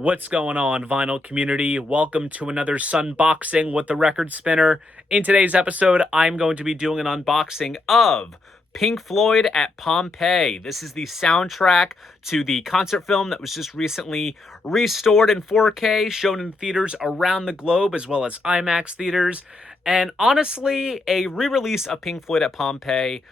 What's going on, vinyl community? Welcome to another Sunboxing with the Record Spinner. In today's episode, I'm going to be doing an unboxing of Pink Floyd at Pompeii. This is the soundtrack to the concert film that was just recently restored in 4K, shown in theaters around the globe, as well as IMAX theaters. And honestly, a re-release of Pink Floyd at Pompeii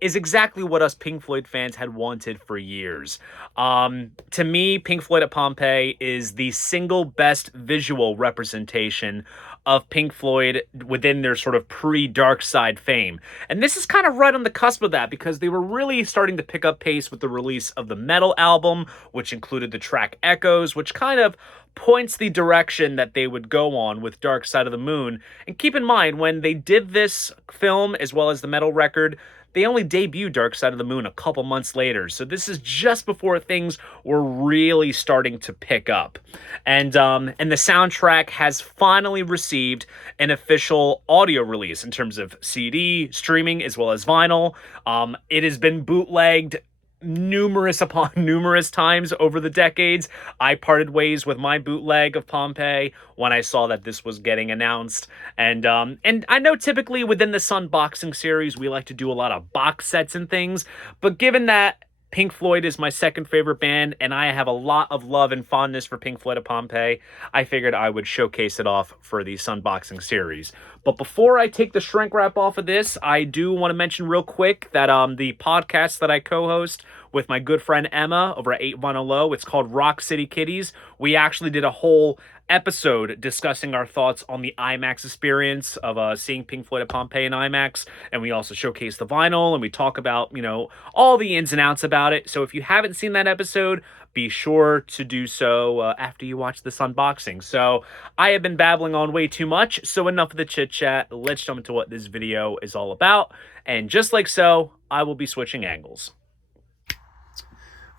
is exactly what us Pink Floyd fans had wanted for years. To me, Pink Floyd at Pompeii is the single best visual representation of Pink Floyd within their sort of pre-Dark Side fame. And this is kind of right on the cusp of that because they were really starting to pick up pace with the release of the Metal album, which included the track Echoes, which kind of points the direction that they would go on with Dark Side of the Moon. And keep in mind, when they did this film as well as the Metal record, they only debuted Dark Side of the Moon a couple months later. So this is just before things were really starting to pick up. And the soundtrack has finally received an official audio release in terms of CD, streaming, as well as vinyl. It has been bootlegged numerous upon numerous times over the decades. I parted ways with my bootleg of Pompeii when I saw that this was getting announced. And I know typically within the Sunboxing series, we like to do a lot of box sets and things, but given that Pink Floyd is my second favorite band, and I have a lot of love and fondness for Pink Floyd at Pompeii, I figured I would showcase it off for the Sunboxing series. But before I take the shrink wrap off of this, I do want to mention real quick that the podcast that I co-host with my good friend Emma over at 810, it's called Rock City Kitties. We actually did a whole episode discussing our thoughts on the IMAX experience of seeing Pink Floyd at Pompeii in IMAX, and we also showcase the vinyl, and we talk about, all the ins and outs about it. So if you haven't seen that episode, be sure to do so after you watch this unboxing. So I have been babbling on way too much, so enough of the chit chat. Let's jump into what this video is all about, and just like so, I will be switching angles.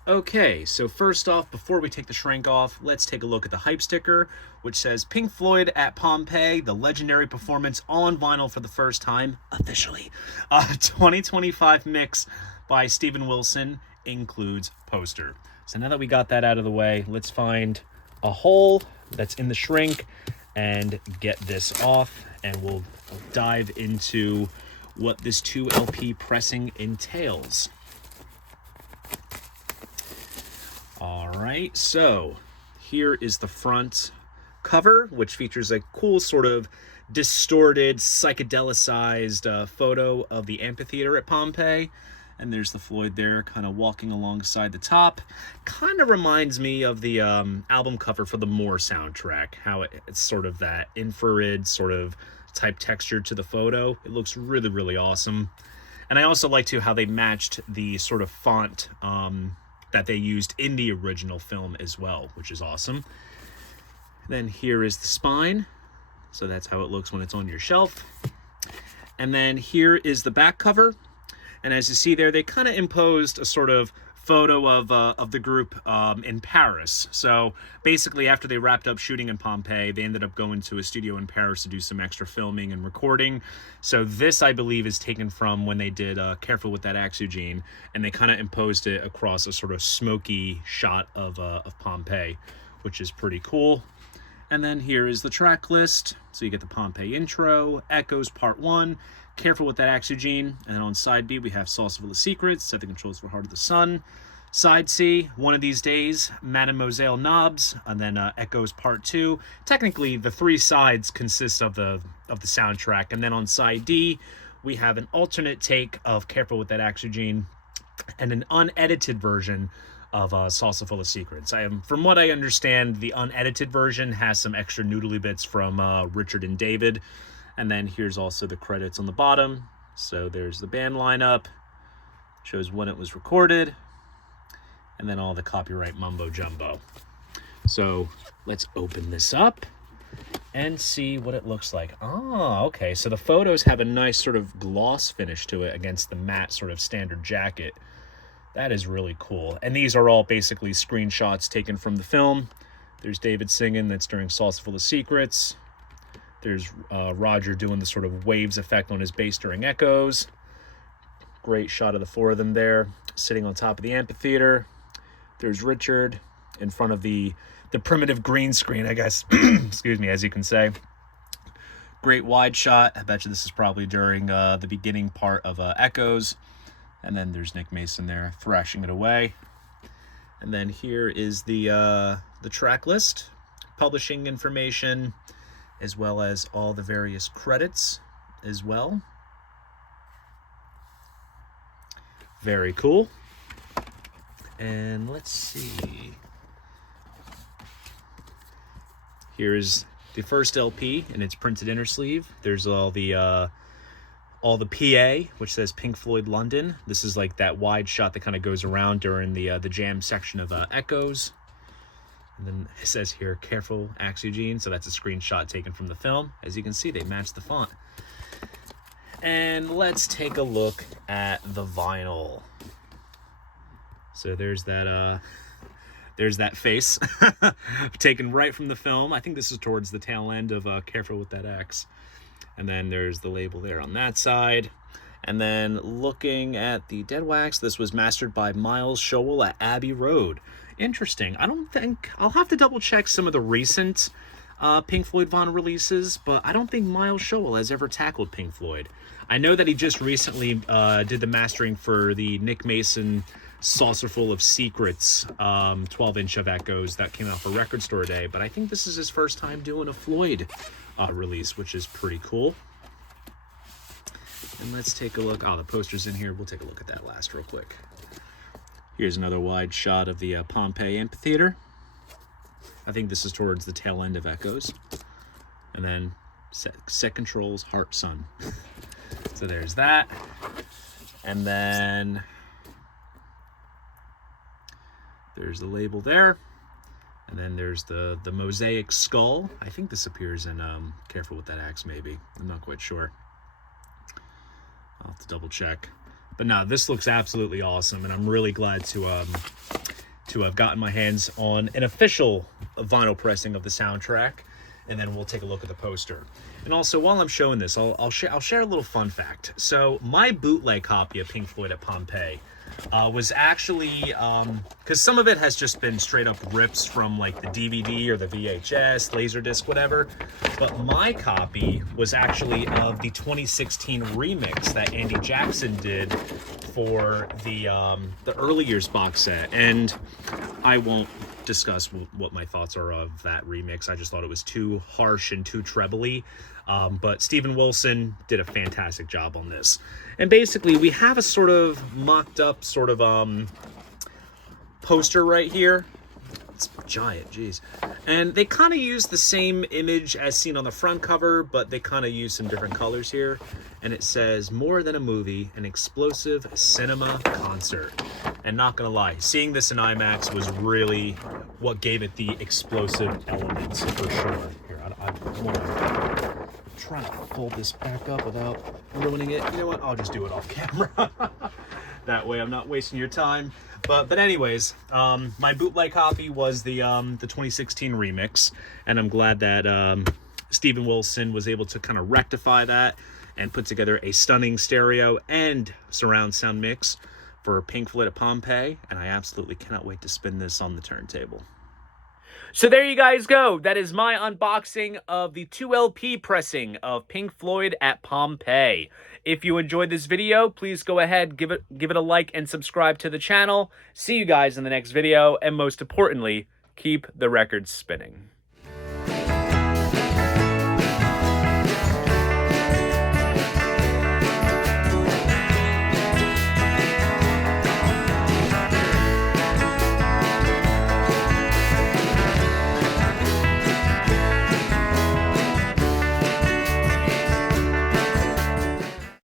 Okay, so first off, before we take the shrink off, let's take a look at the hype sticker, which says Pink Floyd at Pompeii, the legendary performance on vinyl for the first time, officially. 2025 mix by Steven Wilson includes poster. So now that we got that out of the way, let's find a hole that's in the shrink and get this off, and we'll dive into what this 2LP pressing entails. All right, so here is the front cover, which features a cool sort of distorted, psychedelicized photo of the amphitheater at Pompeii. And there's the Floyd there kind of walking alongside the top. Kind of reminds me of the album cover for the More soundtrack, how it's sort of that infrared sort of type texture to the photo. It looks really, really awesome. And I also like how they matched the sort of font that they used in the original film as well, which is awesome. Then here is the spine. So that's how it looks when it's on your shelf. And then here is the back cover. And as you see there, they kind of imposed a sort of photo of the group in Paris. So basically, after they wrapped up shooting in Pompeii, they ended up going to a studio in Paris to do some extra filming and recording. So this, I believe, is taken from when they did Careful with That Axe, Eugene, and they kind of imposed it across a sort of smoky shot of Pompeii, which is pretty cool. And then here is the track list. So you get the Pompeii intro, Echoes Part 1, Careful with That Axe, Eugene. And then on side B, we have Sauce Full of Secrets, Set the Controls for Heart of the Sun. Side C, One of These Days, Mademoiselle Knobs, and then Echoes Part 2. Technically, the three sides consist of the soundtrack. And then on side D, we have an alternate take of Careful with That Axe, Eugene, and an unedited version of Sauce Full of Secrets. From what I understand, the unedited version has some extra noodly bits from Richard and David. And then here's also the credits on the bottom. So there's the band lineup, shows when it was recorded, and then all the copyright mumbo jumbo. So let's open this up and see what it looks like. Oh, okay. So the photos have a nice sort of gloss finish to it against the matte sort of standard jacket. That is really cool. And these are all basically screenshots taken from the film. There's David singing, that's during Sauce Full of Secrets. There's Roger doing the sort of waves effect on his bass during Echoes. Great shot of the four of them there, sitting on top of the amphitheater. There's Richard in front of the the primitive green screen, I guess. Excuse me, as you can say. Great wide shot. I bet you this is probably during the beginning part of Echoes. And then there's Nick Mason there thrashing it away. And then here is the track list, publishing information, as well as all the various credits as well. Very cool. And let's see. Here's the first LP in its printed inner sleeve. There's all the PA, which says Pink Floyd London. This is like that wide shot that kind of goes around during the jam section of Echoes. And then it says here, careful, Axe Eugene. So that's a screenshot taken from the film. As you can see, they match the font. And let's take a look at the vinyl. So there's that face taken right from the film. I think this is towards the tail end of Careful with That Axe. And then there's the label there on that side. And then looking at the dead wax, this was mastered by Miles Showell at Abbey Road. Interesting. I don't think, I'll have to double check some of the recent Pink Floyd vinyl releases, but I don't think Miles Showell has ever tackled Pink Floyd. I know that he just recently did the mastering for the Nick Mason Saucerful of Secrets 12-inch of Echoes that came out for Record Store Day, but I think this is his first time doing a Floyd release, which is pretty cool. And let's take a look. Oh, the poster's in here. We'll take a look at that last real quick. Here's another wide shot of the Pompeii Amphitheater. I think this is towards the tail end of Echoes. And then Set Control's Heart Sun. So there's that. And then there's the label there. And then there's the mosaic skull. I think this appears in Careful with That Axe, maybe. I'm not quite sure. I'll have to double check. But no, this looks absolutely awesome, and I'm really glad to have gotten my hands on an official vinyl pressing of the soundtrack. And then we'll take a look at the poster. And also, while I'm showing this, I'll share a little fun fact. So my bootleg copy of Pink Floyd at Pompeii was actually, because some of it has just been straight up rips from like the DVD or the VHS, Laserdisc, whatever. But my copy was actually of the 2016 remix that Andy Jackson did for the early years box set. And I won't discuss what my thoughts are of that remix. I just thought it was too harsh and too trebly. But Steven Wilson did a fantastic job on this. And basically, we have a sort of mocked up sort of poster right here. It's giant, geez. And they kind of use the same image as seen on the front cover, but they kind of use some different colors here. And it says, more than a movie, an explosive cinema concert. And not gonna lie, seeing this in IMAX was really what gave it the explosive elements for sure. Here, I'm trying to fold this back up without ruining it. You know what? I'll just do it off camera. That way I'm not wasting your time. But anyways, my bootleg copy was the 2016 remix, and I'm glad that Steven Wilson was able to kind of rectify that and put together a stunning stereo and surround sound mix for Pink Floyd at Pompeii, and I absolutely cannot wait to spin this on the turntable. So there you guys go. That is my unboxing of the 2LP pressing of Pink Floyd at Pompeii. If you enjoyed this video, please go ahead, give it a like and subscribe to the channel. See you guys in the next video, and most importantly, keep the records spinning.